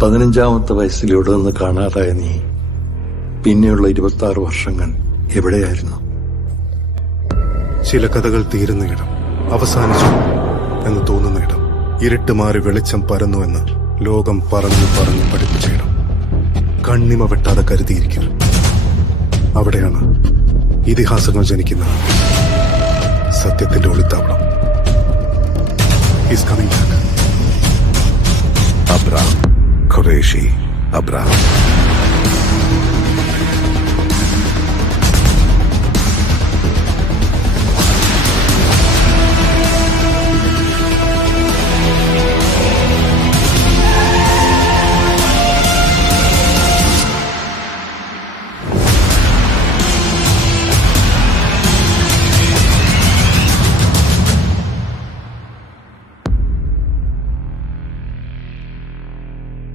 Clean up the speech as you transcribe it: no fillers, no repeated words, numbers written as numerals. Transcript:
15-ാമത്തെ വയസ്സിൽ ഇവിടെ നിന്ന് കാണാതായ നീ പിന്നെയുള്ള 26 വർഷങ്ങൾ എവിടെയായിരുന്നു? ചില കഥകൾ തീരുന്ന ഇടം, അവസാനിച്ചു എന്ന് തോന്നുന്ന ഇടം, ഇരുട്ട് മാറി വെളിച്ചം പരന്നു എന്ന് ലോകം പറഞ്ഞു പഠിപ്പിച്ച ഇടം, കണ്ണിമ വെട്ടാതെ കരുതിയിരിക്കും. അവിടെയാണ് ഇതിഹാസങ്ങൾ ജനിക്കുന്നത്. സത്യത്തിന്റെ ഒളിത്താവളം. Is coming back. Abram Qureshi. Abram